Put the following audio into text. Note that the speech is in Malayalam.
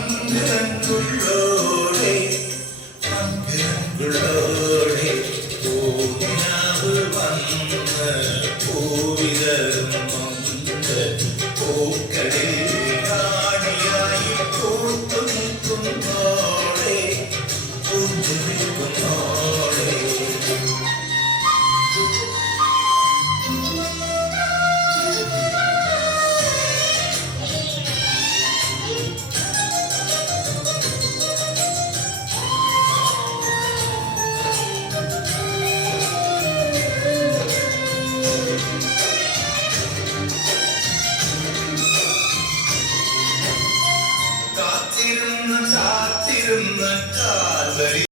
മംഗളങ്ങളോടെ മംഗളങ്ങളോടെ പൂവിനാവ് വന്ന് പൂവിതരും പൂക്കളിൽ കാണിയായി പൂത്തു നിൽക്കുന്നോടെ പൂത്തു നിൽക്കുന്നോടെ കാത്തിരുന്ന് കാൽവരി